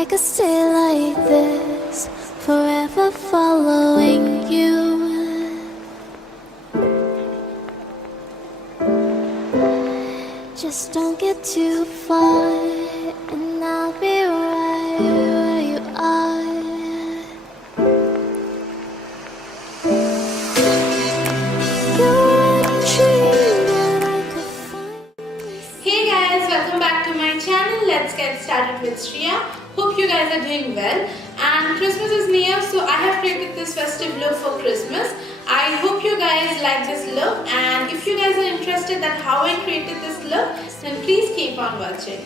I could stay like this, forever following you. Just don't get too far, and I'll be right where you are. You're a dream that I could find. Hey guys, welcome back to my channel. Let's get started with Shreya. Hope you guys are doing well. And Christmas is near, so I have created this festive look for Christmas. I hope you guys like this look, and if you guys are interested that how I created this look, then please keep on watching.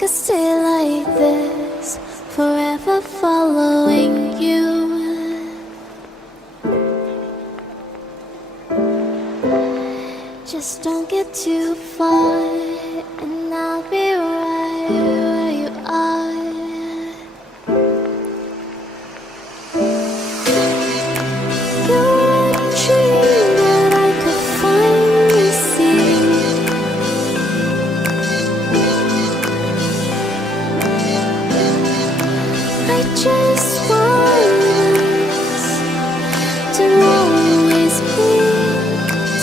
could stay like this, forever following you. Just don't get too far, and I'll be right where you are. You're a dream that I could finally see. I just want us to always be,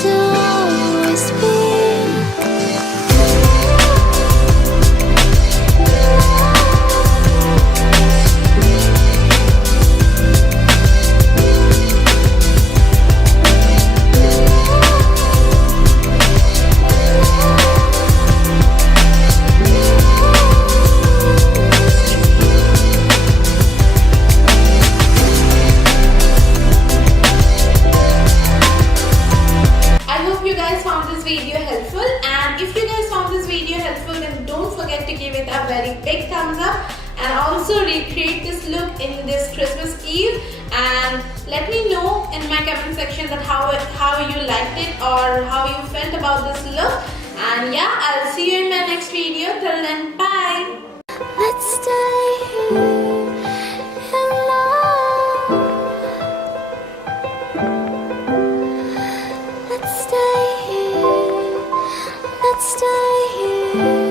to always be. I hope you guys found this video helpful, and if you guys found this video helpful, then don't forget to give it a very big thumbs up and also recreate this look in this Christmas Eve, and let me know in my comment section that how you liked it or how you felt about this look. And yeah, I'll see you in my next video. Till then, bye. Let's stay here in love. Let's stay here. Let's stay here.